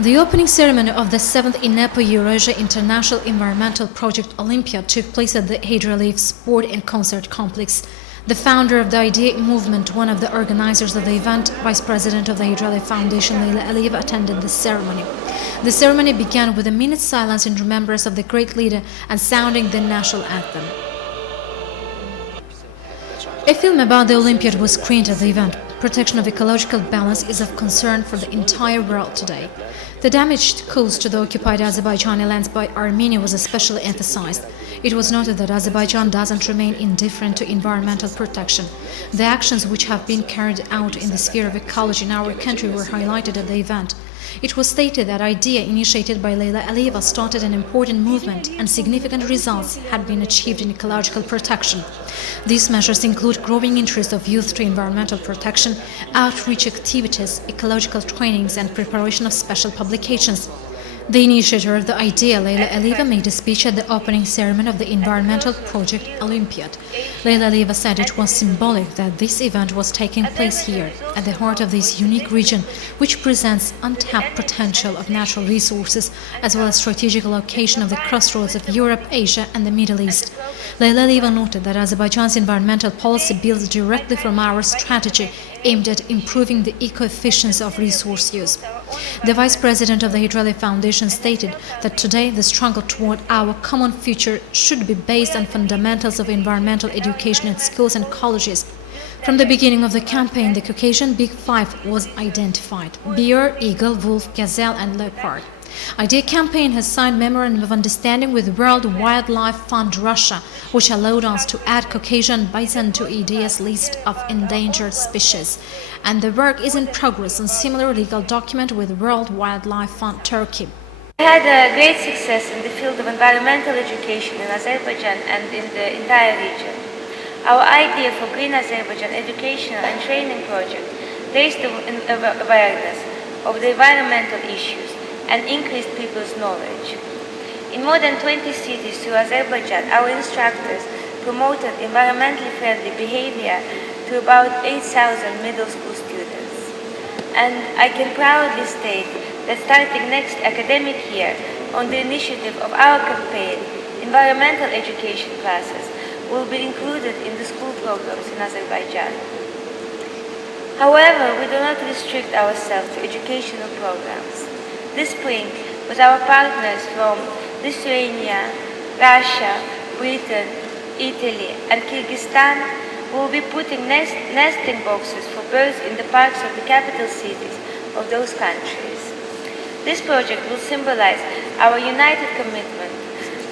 The opening ceremony of the 7th Eurasia International Environmental Project Olympiad took place at the Leyla Aliyeva Sport and Concert Complex. The founder of the IDEA movement, one of the organizers of the event, Vice President of the Leyla Aliyeva Foundation, Leyla Aliyeva, attended the ceremony. The ceremony began with a minute's silence in remembrance of the great leader and sounding the national anthem. A film about the Olympiad was screened at the event. Protection of ecological balance is of concern for the entire world today. The damage caused to the occupied Azerbaijani lands by Armenia was especially emphasized. It was noted that Azerbaijan doesn't remain indifferent to environmental protection. The actions which have been carried out in the sphere of ecology in our country were highlighted at the event. It was stated that IDEA, initiated by Leyla Aliyeva, started an important movement and significant results had been achieved in ecological protection. These measures include growing interest of youth to environmental protection, outreach activities, ecological trainings and preparation of special publications. The initiator of the IDEA, Leyla Aliyeva, made a speech at the opening ceremony of the environmental project Olympiad. Leyla Aliyeva said it was symbolic that this event was taking place here, at the heart of this unique region, which presents untapped potential of natural resources, as well as strategic location of the crossroads of Europe, Asia and the Middle East. Leyla Aliyeva noted that Azerbaijan's environmental policy builds directly from our strategy aimed at improving the eco-efficiency of resource use. The Vice President of the Leyla Aliyeva Foundation stated that today the struggle toward our common future should be based on fundamentals of environmental education at schools and colleges. From the beginning of the campaign, the Caucasian Big Five was identified: bear, eagle, wolf, gazelle and leopard. IDEA campaign has signed Memorandum of Understanding with World Wildlife Fund Russia, which allowed us to add Caucasian bison to IDEA's list of endangered species. And the work is in progress on similar legal document with World Wildlife Fund Turkey. We had a great success in the field of environmental education in Azerbaijan and in the entire region. Our idea for Green Azerbaijan educational and training project raised the awareness of the environmental issues and increased people's knowledge. In more than 20 cities through Azerbaijan, our instructors promoted environmentally friendly behavior to about 8,000 middle school students. And I can proudly state that starting next academic year, on the initiative of our campaign, environmental education classes will be included in the school programs in Azerbaijan. However, we do not restrict ourselves to educational programs. This spring, with our partners from Lithuania, Russia, Britain, Italy and Kyrgyzstan, we will be putting nesting boxes for birds in the parks of the capital cities of those countries. This project will symbolize our united commitment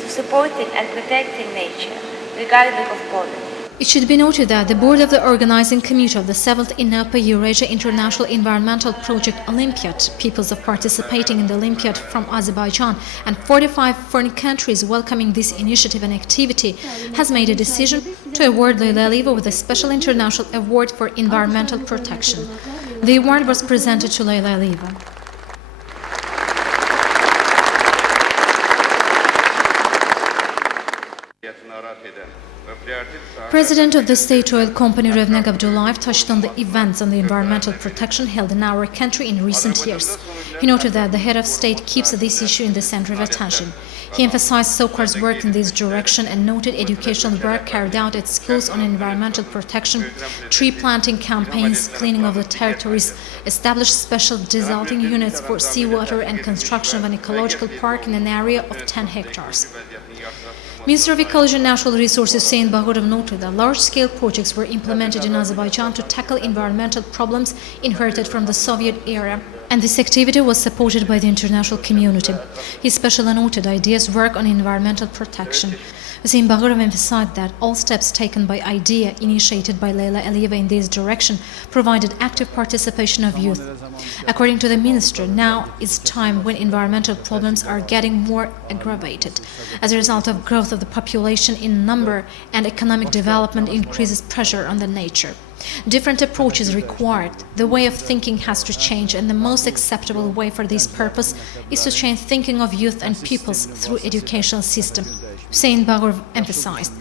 to supporting and protecting nature, regardless of politics. It should be noted that the board of the organizing committee of the 7th Eurasia International Environmental Project Olympiad, peoples of participating in the Olympiad from Azerbaijan and 45 foreign countries welcoming this initiative and activity, has made a decision to award Leyla Aliyeva with a special international award for environmental protection. The award was presented to Leyla Aliyeva. President of the state oil company Revneg Abdullayev touched on the events on the environmental protection held in our country in recent years. He noted that the head of state keeps this issue in the center of attention. He emphasized SOCAR's work in this direction and noted educational work carried out at schools on environmental protection, tree planting campaigns, cleaning of the territories, established special desalting units for seawater and construction of an ecological park in an area of 10 hectares. Minister of Ecology and Natural Resources Hüseyin Bahurov noted that large-scale projects were implemented in Azerbaijan to tackle environmental problems inherited from the Soviet era, and this activity was supported by the international community. He especially noted IDEA's work on environmental protection. Hüseyin Bahurov emphasized that all steps taken by IDEA, initiated by Leyla Aliyeva in this direction, provided active participation of youth. According to the minister, now is time when environmental problems are getting more aggravated. As a result of growth of the population in number and economic development increases pressure on the nature. Different approaches required. The way of thinking has to change, and the most acceptable way for this purpose is to change thinking of youth and peoples through educational system. Hüseyin Bahurov emphasized.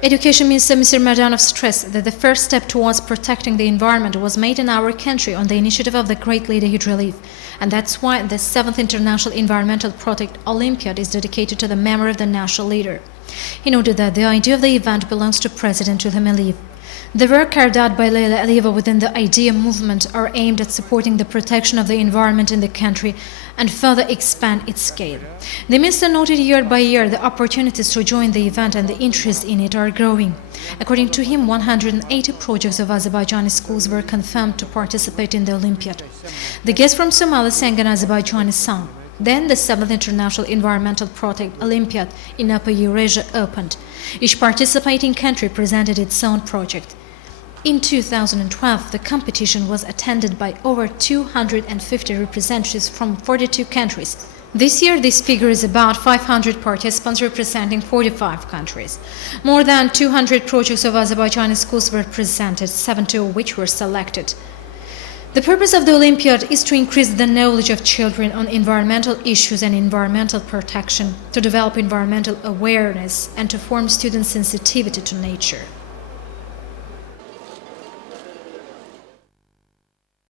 Education Minister Mr. Mardanov stressed that the first step towards protecting the environment was made in our country on the initiative of the great leader Hydro Aliyev, and that's why the 7th International Environmental Project Olympiad is dedicated to the memory of the national leader. He noted that the idea of the event belongs to President Ilham Aliyev. The work carried out by Leyla Aliyeva within the IDEA movement are aimed at supporting the protection of the environment in the country and further expand its scale. The minister noted year by year the opportunities to join the event and the interest in it are growing. According to him, 180 projects of Azerbaijani schools were confirmed to participate in the Olympiad. The guests from Somalia sang an Azerbaijani song. Then the 7th International Environmental Project Olympiad in Upper Eurasia opened. Each participating country presented its own project. In 2012, the competition was attended by over 250 representatives from 42 countries. This year, this figure is about 500 participants representing 45 countries. More than 200 projects of Azerbaijani schools were presented, 70 of which were selected. The purpose of the Olympiad is to increase the knowledge of children on environmental issues and environmental protection, to develop environmental awareness, and to form student sensitivity to nature.